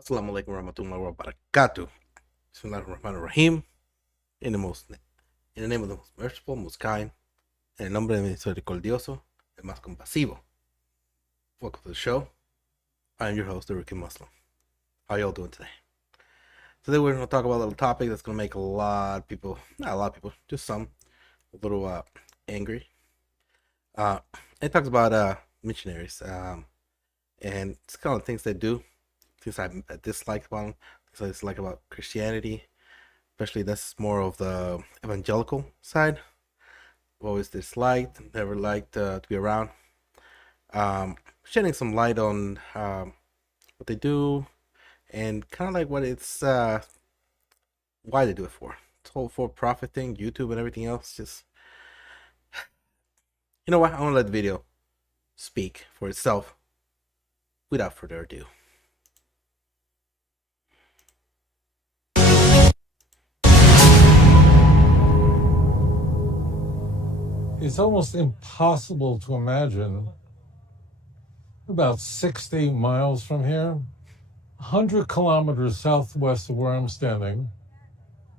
Assalamu alaikum warahmatullahi wabarakatuh. Bismillahirrahmanirrahim. In the name of the most merciful, most kind, en el nombre de misericordioso, el más compasivo. Welcome to the show. I am your host, the Rican Muslim. How y'all doing today? Today we're going to talk about a little topic that's going to make a lot of people, not a lot of people, just some, a little angry. It talks about missionaries and it's kind of things they do, things I dislike about them, things I dislike about Christianity, especially that's more of the evangelical side. I've always disliked, never liked to be around. Shedding some light on what they do and kind of like what it's why they do it for. This whole for-profit thing, YouTube and everything else. Just, you know what? I want to let the video speak for itself. Without further ado. It's almost impossible to imagine. About 60 miles from here, 100 kilometers southwest of where I'm standing,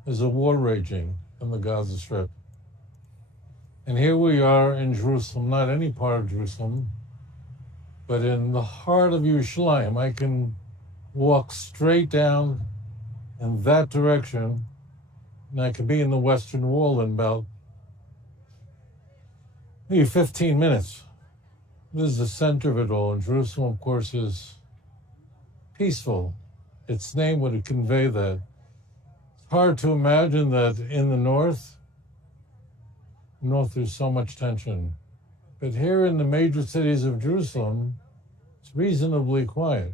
is a war raging in the Gaza Strip. And here we are in Jerusalem, not any part of Jerusalem, but in the heart of Yerushalayim. I can walk straight down in that direction, and I can be in the Western Wall in about maybe 15 minutes. This is the center of it all. And Jerusalem, of course, is peaceful. Its name would convey that. It's hard to imagine that in the north there's so much tension. But here in the major cities of Jerusalem, it's reasonably quiet.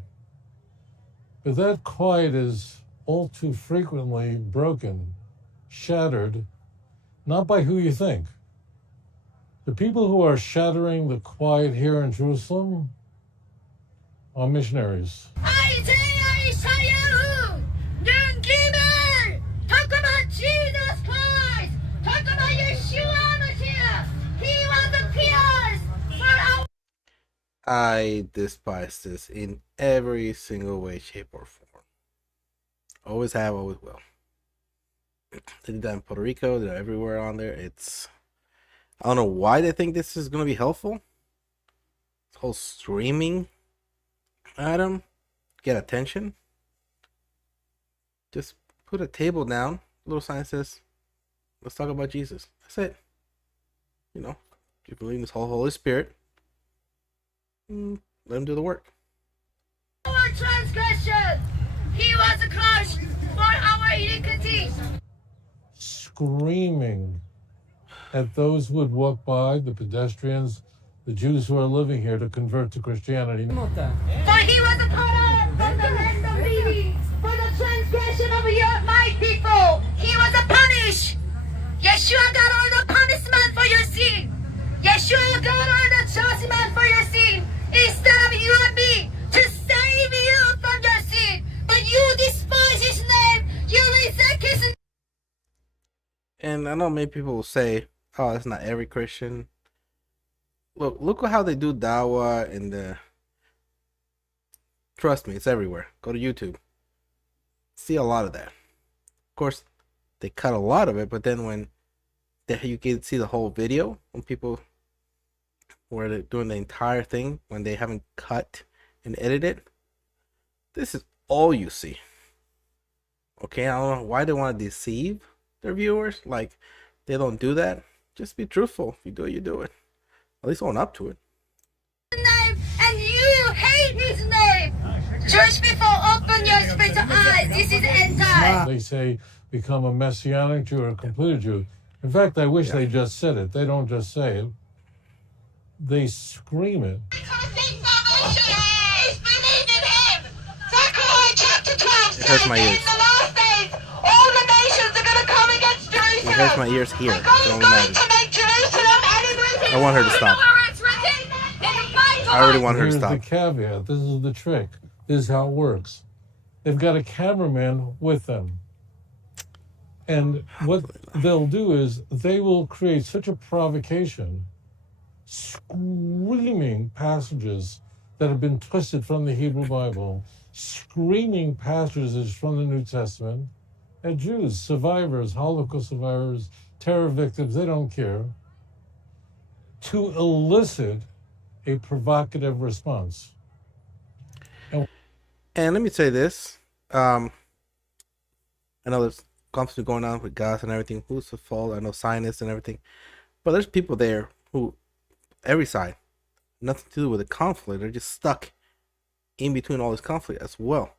But that quiet is all too frequently broken, shattered, not by who you think. The people who are shattering the quiet here in Jerusalem are missionaries. Isaiah, talk about Jesus Christ, talk about Yeshua Mashiach. He was the pierced for our. I despise this in every single way, shape, or form. Always have, always will. They did that in Puerto Rico, they're everywhere on there. I don't know why they think this is going to be helpful. This whole screaming at them, get attention. Just put a table down, a little sign says, let's talk about Jesus. That's it. You know, you believe in this whole Holy Spirit, let him do the work. Our transgression, he was crushed for our iniquity. Screaming at those who would walk by, the pedestrians, the Jews who are living here to convert to Christianity. For he was a part of the land of living for the transgression of my people. He was a punish. Yeshua got all the punishment for your sin. Yeshua got all the judgment for your sin instead of you and me to save you from your sin. But you despise his name. You reject his name. And I know many people will say, oh, that's not every Christian. Look at how they do dawah and trust me, it's everywhere. Go to YouTube. See a lot of that. Of course, they cut a lot of it, but then when you can see the whole video, when people where they're doing the entire thing, when they haven't cut and edited, this is all you see. Okay, I don't know why they want to deceive their viewers. Like, they don't do that. Just be truthful. If you do it, you do it. At least own up to it. Name, and you hate his name. Jewish people, open your spiritual eyes. This is end time. They say become a messianic Jew or a completed Jew. In fact, I wish they just said it. They don't just say it. They scream it. It hurts my ears. It hurts my ears here. Don't imagine. I want her to stop. I already want her to stop. Here's the caveat. This is the trick. This is how it works. They've got a cameraman with them. And what they'll do is they will create such a provocation, screaming passages that have been twisted from the Hebrew Bible screaming passages from the New Testament at Jews, survivors, Holocaust survivors, terror victims, they don't care, to elicit a provocative response. And let me say this. I know there's conflict going on with Gaza and everything. Who's the fault? I know Zionists and everything. But there's people there who, every side, nothing to do with the conflict. They're just stuck in between all this conflict as well.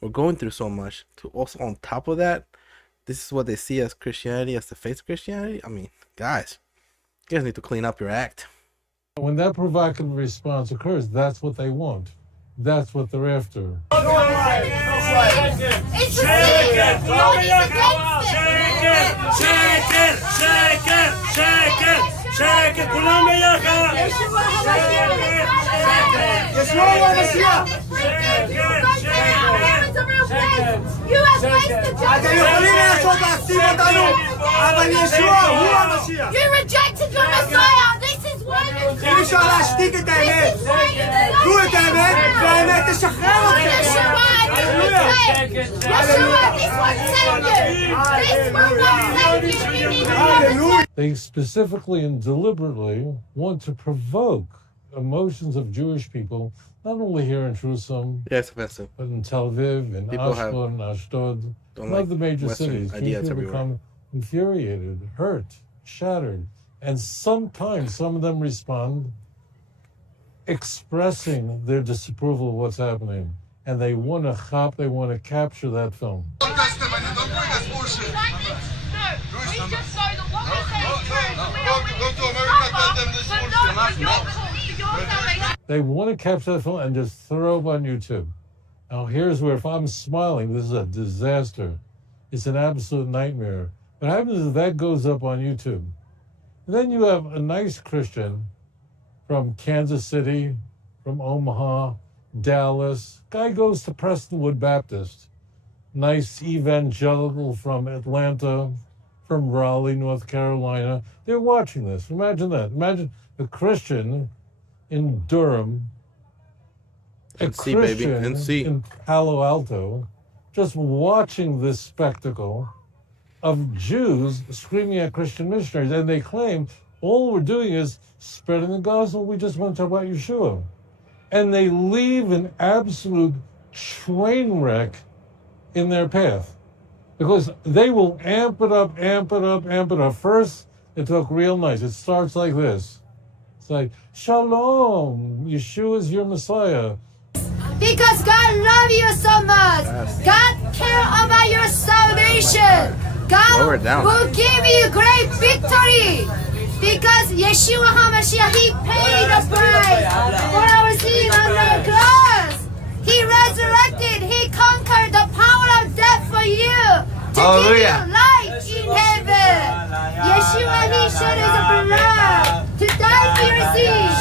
We're going through so much. To also, on top of that, this is what they see as Christianity, as the face of Christianity. I mean, guys, you guys need to clean up your act. When that provocative response occurs, that's what they want. That's what they're after. It's a sin. God is against it. You have faced the judgment. You rejected your Messiah. This is why you're They specifically and deliberately want to provoke emotions of Jewish people, not only here in Jerusalem, Yeah, it's offensive. but in Tel Aviv, in People have- Ashkelon, Ashdod, Don't all like the major Western cities. Jewish ideas people everywhere. become infuriated, hurt, shattered, and sometimes some of them respond expressing their disapproval of what's happening, and they want to capture that film. They want to capture that film and just throw it on YouTube. Now, here's where, if I'm smiling, this is a disaster. It's an absolute nightmare. What happens is that goes up on YouTube. Then you have a nice Christian from Kansas City, from Omaha, Dallas. Guy goes to Prestonwood Baptist. Nice evangelical from Atlanta, from Raleigh, North Carolina. They're watching this. Imagine that. Imagine a Christian in Durham, a NC, baby, Christian NC. in Palo Alto, just watching this spectacle of Jews screaming at Christian missionaries. And they claim all we're doing is spreading the gospel. We just want to talk about Yeshua. And they leave an absolute train wreck in their path, because they will amp it up, amp it up, amp it up. First, it look real nice. It starts like this. It's like, Shalom, Yeshua is your Messiah. Because God loves you so much. God cares about your salvation. Lower it God down. will give you great victory. Because Yeshua HaMashiach, He paid the price for our sin on the cross. He resurrected. He conquered the power of death for you. To give you life in heaven. Yeshua, He shed His blood to die for your sins.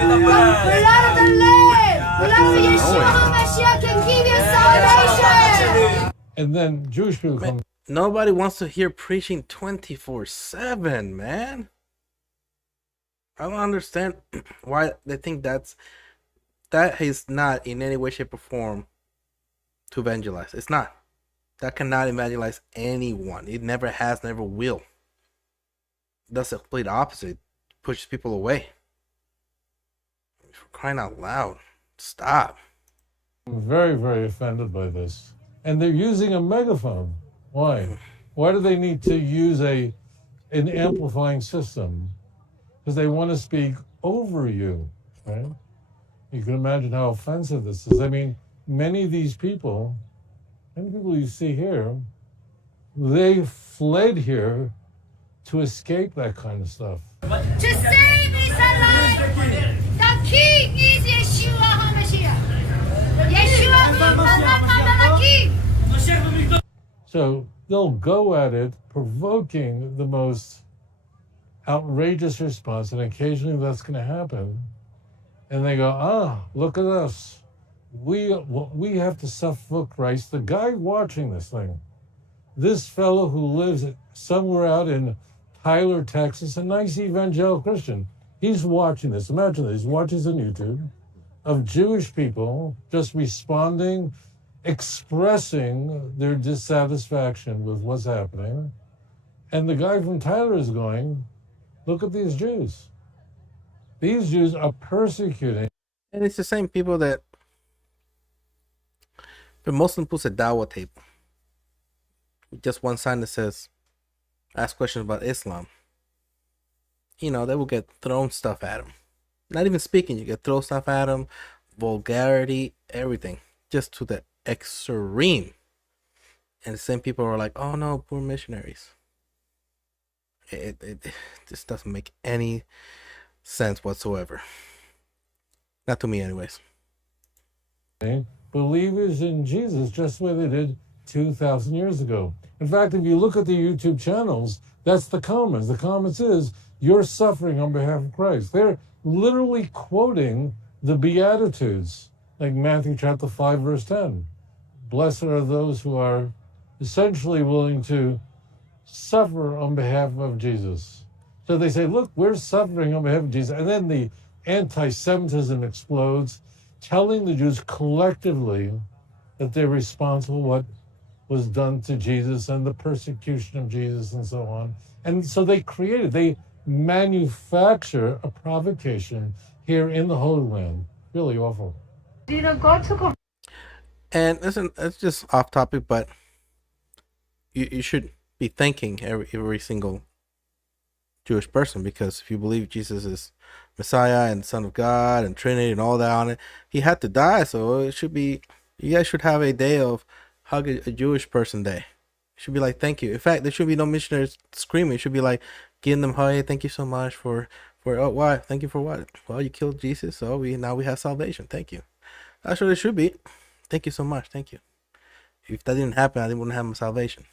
The blood of the Lamb, blood of Yeshua HaMashiach can give you salvation. And then Jewish people come. Nobody wants to hear preaching 24/7, man. I don't understand why they think that is not in any way, shape, or form to evangelize. It's not. That cannot evangelize anyone. It never has, never will. It does the complete opposite. It pushes people away. For crying out loud. Stop. I'm very, very offended by this. And they're using a megaphone. Why? Why do they need to use an amplifying system? Because they want to speak over you, right? You can imagine how offensive this is. I mean, many of these people, many people you see here, they fled here to escape that kind of stuff. To save is alive. The King is Yeshua HaMashiach. Yeshua means the King. So they'll go at it, provoking the most outrageous response, and occasionally that's going to happen. And they go, look at us. We have to suffer for Christ. The guy watching this thing, this fellow who lives somewhere out in Tyler, Texas, a nice evangelical Christian, he's watching this. Imagine this. He's watching this on YouTube. of Jewish people just responding, expressing their dissatisfaction with what's happening. And the guy from Tyler is going, look at these Jews. These Jews are persecuting. And it's the same people that the Muslim puts a dawah table. Just one sign that says, ask questions about Islam. They will get thrown stuff at them. Not even speaking, you get throw stuff at them, vulgarity, everything. Just to the extreme. And the same people are like, oh no, poor missionaries. It just doesn't make any sense whatsoever. Not to me, anyways. Believers in Jesus just the way they did 2,000 years ago. In fact, if you look at the YouTube channels, that's the comments. The comments is, you're suffering on behalf of Christ. They're literally quoting the Beatitudes, like Matthew chapter 5, verse 10. Blessed are those who are essentially willing to suffer on behalf of Jesus. So they say, look, we're suffering on behalf of Jesus. And then the anti-Semitism explodes, telling the Jews collectively that they're responsible for what was done to Jesus and the persecution of Jesus and so on. And so they manufacture a provocation here in the Holy Land. Really awful. God took on. And listen, it's just off topic, but you should be thanking every single Jewish person, because if you believe Jesus is Messiah and Son of God and Trinity and all that on it, he had to die. So it should be, you guys should have a day of hug a Jewish person day. It should be like, thank you. In fact, there should be no missionaries screaming. It should be like giving them, hey, thank you so much for oh, why? Thank you for what? Well, you killed Jesus, so now we have salvation. Thank you. That's what it should be. Thank you so much. Thank you. If that didn't happen, I wouldn't have my salvation.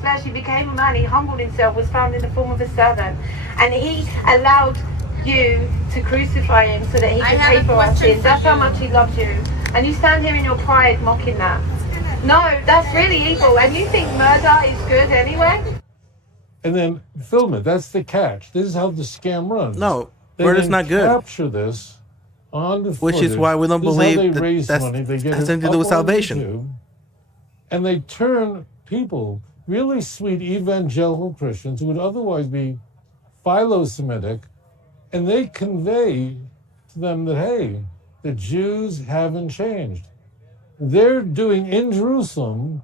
Flesh, he became a man, he humbled himself, was found in the form of a servant, and he allowed you to crucify him so that he could pay for our sins. That's how much he loves you. And you stand here in your pride mocking that. No, that's really evil. And you think murder is good anyway? And then film it. That's the catch. This is how the scam runs. No, murder's not good. Capture this on the which footage. Is why we don't believe that's money. They get has anything to do with salvation. YouTube, and they turn people, really sweet evangelical Christians who would otherwise be philo-Semitic, and they convey to them that, hey, the Jews haven't changed. They're doing in Jerusalem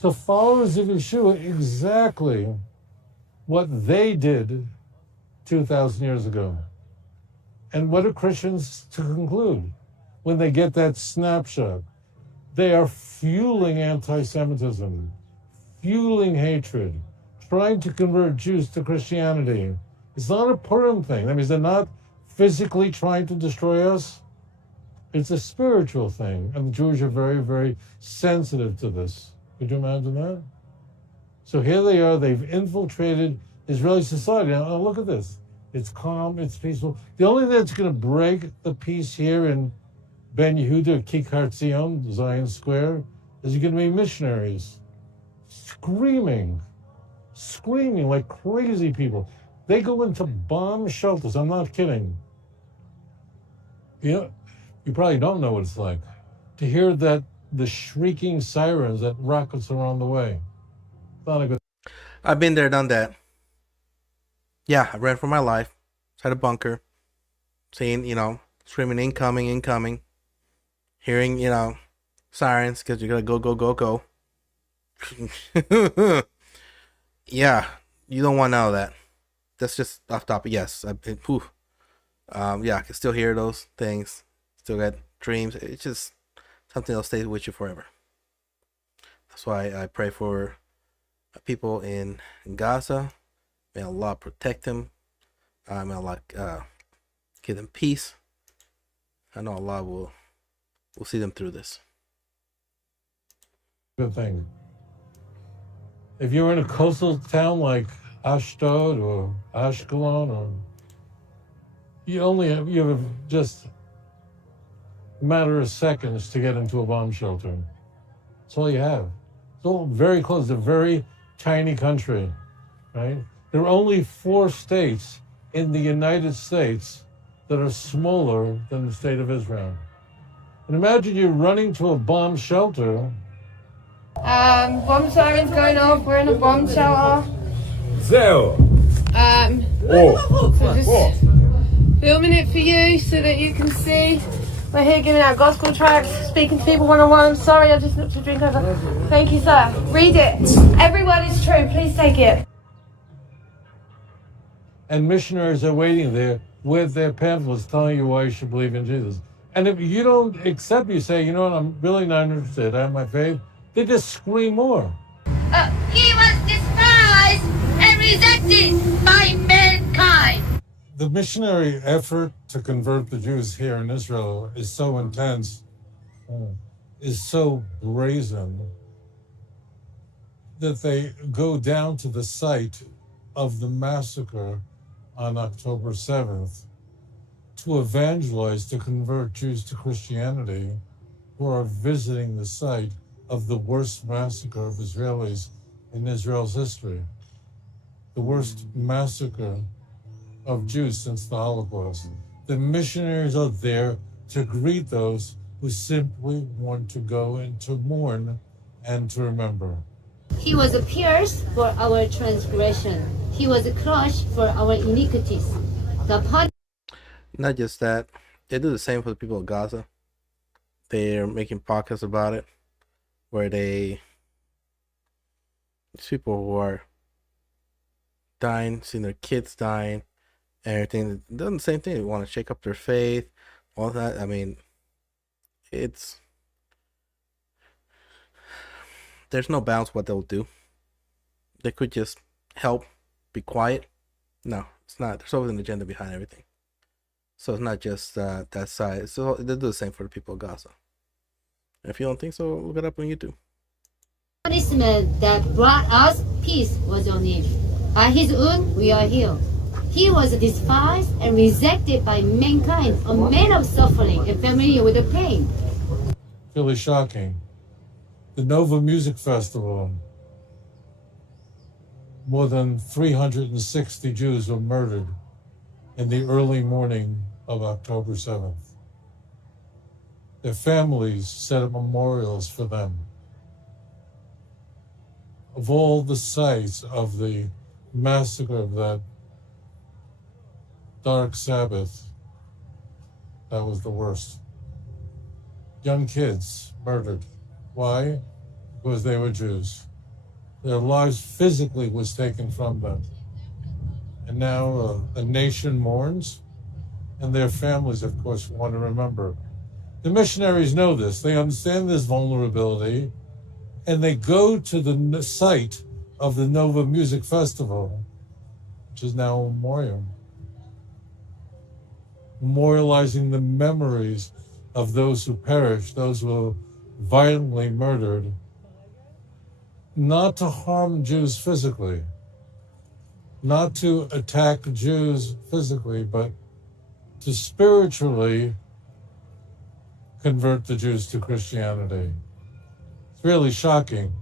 to followers of Yeshua exactly what they did 2,000 years ago. And what are Christians to conclude when they get that snapshot? They are fueling anti-Semitism, fueling hatred, trying to convert Jews to Christianity. It's not a Purim thing. That means they're not physically trying to destroy us. It's a spiritual thing. And the Jews are very, very sensitive to this. Could you imagine that? So here they are. They've infiltrated Israeli society. Now look at this. It's calm. It's peaceful. The only thing that's going to break the peace here in Ben Yehuda, Kikar Zion, Zion Square, is you're going to be missionaries screaming like crazy people. They go into bomb shelters. I'm not kidding. You probably don't know what it's like to hear that the shrieking sirens that rockets are on the way. It's not a good. I've been there, done that. Yeah, I ran for my life. Inside a bunker. Seeing, screaming incoming. Hearing, sirens because you're going to go. Yeah, you don't want none of that. That's just off topic. Yes, I can still hear those things. Still got dreams. It's just something that'll stay with you forever. That's why I pray for people in Gaza. May Allah protect them. May Allah give them peace. I know Allah will see them through this. Good thing. If you're in a coastal town like Ashdod or Ashkelon, or you have just a matter of seconds to get into a bomb shelter. That's all you have. It's all very close. It's a very tiny country, right? There are only 4 states in the United States that are smaller than the state of Israel. And imagine you running to a bomb shelter. Bomb sirens going off. We're in a bomb shelter. Zero. So just filming it for you so that you can see. We're here giving out gospel tracts, speaking to people one-on-one. Sorry, I just looked to drink over. Thank you, sir. Read it. Every word is true. Please take it. And missionaries are waiting there with their pamphlets telling you why you should believe in Jesus. And if you don't accept, you say, you know what, I'm really not interested. I have my faith. They just scream more. He was despised and rejected by mankind. The missionary effort to convert the Jews here in Israel is so intense, is so brazen, that they go down to the site of the massacre on October 7th to evangelize, to convert Jews to Christianity who are visiting the site of the worst massacre of Israelis in Israel's history, the worst massacre of Jews since the Holocaust. The missionaries are there to greet those who simply want to go and to mourn and to remember. He was pierced for our transgression. He was crushed for our iniquities. Not just that, they do the same for the people of Gaza. They're making podcasts about it, where these people who are dying, seeing their kids dying, and everything, they're doing the same thing. They want to shake up their faith, all that. I mean, there's no bounds what they'll do. They could just help, be quiet. No, it's not. There's always an agenda behind everything. So it's not just that side. So they do the same for the people of Gaza. And if you don't think so, look it up on YouTube. Punishment that brought us peace was on him. By his wound we are healed. He was despised and rejected by mankind, a man of suffering and familiar with the pain. Really shocking. The Nova Music Festival, more than 360 Jews were murdered in the early morning of October 7th. Their families set up memorials for them. Of all the sites of the massacre of that dark Sabbath, that was the worst. Young kids murdered. Why? Because they were Jews. Their lives physically was taken from them. And now a nation mourns, and their families, of course, want to remember. The missionaries know this. They understand this vulnerability, and they go to the site of the Nova Music Festival, which is now a memorial, memorializing the memories of those who perished, those who were violently murdered, not to harm Jews physically, not to attack Jews physically, but to spiritually convert the Jews to Christianity. It's really shocking.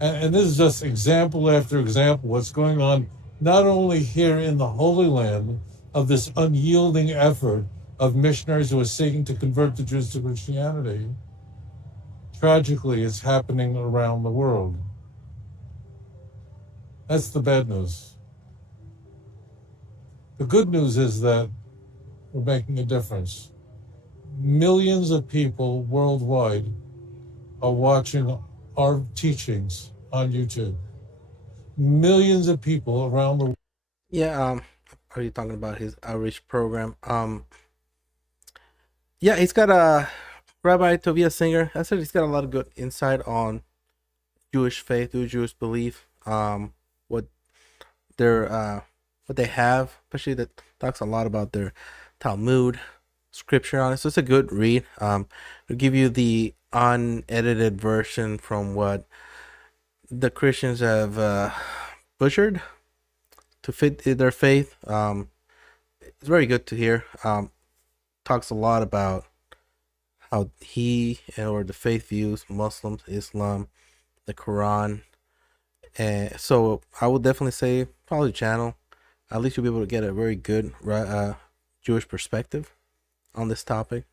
And this is just example after example what's going on not only here in the Holy Land of this unyielding effort of missionaries who are seeking to convert the Jews to Christianity. Tragically, it's happening around the world. That's the bad news. The good news is that we're making a difference. Millions of people worldwide are watching our teachings on YouTube. Millions of people around the world. Yeah, are you talking about his outreach program? Yeah, he's got a Rabbi Tobias Singer. I said he's got a lot of good insight on Jewish faith, Jewish belief, what they have, especially that talks a lot about their Talmud, scripture on it. So it's a good read. It'll give you the unedited version from what the Christians have butchered to fit their faith. It's very good to hear. Talks a lot about how he or the faith views Muslims, Islam, the Quran. And so I would definitely say follow the channel. At least you'll be able to get a very good Jewish perspective on this topic.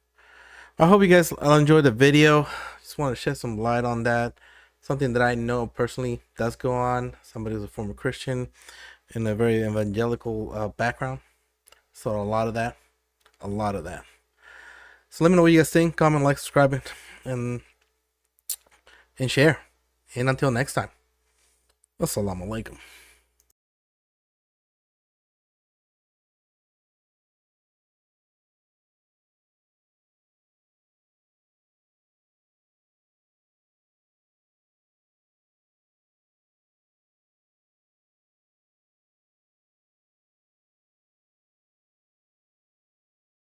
I hope you guys enjoyed the video. Just want to shed some light on that. Something that I know personally does go on. Somebody who's a former Christian in a very evangelical background. So a lot of that. So let me know what you guys think. Comment, like, subscribe, and share. And until next time. Assalamu alaikum.